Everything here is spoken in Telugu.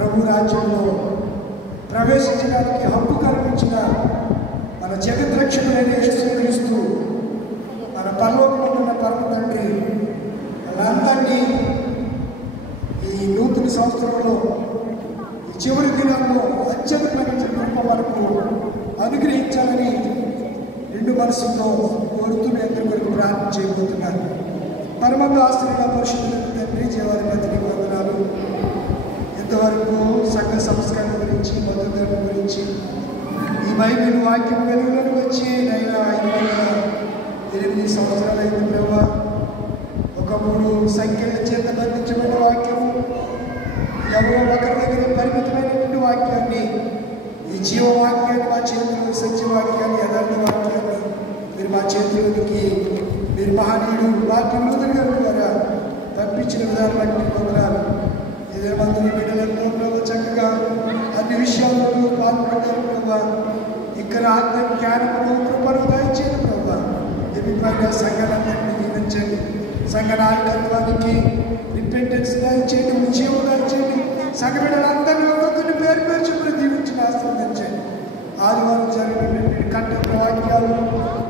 ప్రభు రాజ్యంలో ప్రవేశించడానికి హక్కు కల్పించిన మన జగద్రక్షకుడైన యేసుక్రీస్తు మన పరలోకంలో ఉన్న పరమ తండ్రి మనందరినీ ఈ నూతన సంవత్సరంలో ఈ చివరి దినాల్లో అత్యధికమైన కృప మనకు అనుగ్రహించాలని రెండు మనసుతో కోరుతూ ఎంతో వరకు ప్రార్థన చేయబోతున్నారు. పరమంత ఆశ్రయ పరిశుద్ధుల తండ్రి జీవాధిపతికి వందనాలు. ఎంతవరకు సంఘ సంస్కరణ గురించి మద్దతు గురించి ఈ బైబిల్ వాక్యం వెలుగులోకి వచ్చి 508 సంవత్సరాలు అయింది ప్రభా. ఒక 3 సంఖ్యల చేత బంధించబడిన వాక్యము ఎవరో ఒకరి దగ్గర పరిమితమైనటువంటి వాక్యాన్ని, ఈ జీవవాక్యాన్ని మా చేతుల్లో, సత్యవాక్యాన్ని, యథార్థ వాక్యాన్ని మీరు మా చేతుల్లోనికి మీరు మహనీయుడు మార్టిన్ లూథర్ గారి ద్వారా పంపించిన విధానం బట్టి పొందనాలు. ఇదే మంది బిడ్డలంలో ప్రభు చక్కగా అన్ని విషయాల్లో పాల్గొంటారు ప్రభా. ఇక్కడ ఆత్మ జ్ఞానమును కృపను దయచేయండి ప్రభా. దీనిపైన సంఘాలందరినీ దీవించండి. సంఘ నాయకత్వానికి రిపెంటెన్స్ దయచేయండి, విజయం దయచేయండి. సంఘ బిడ్డలందరిలో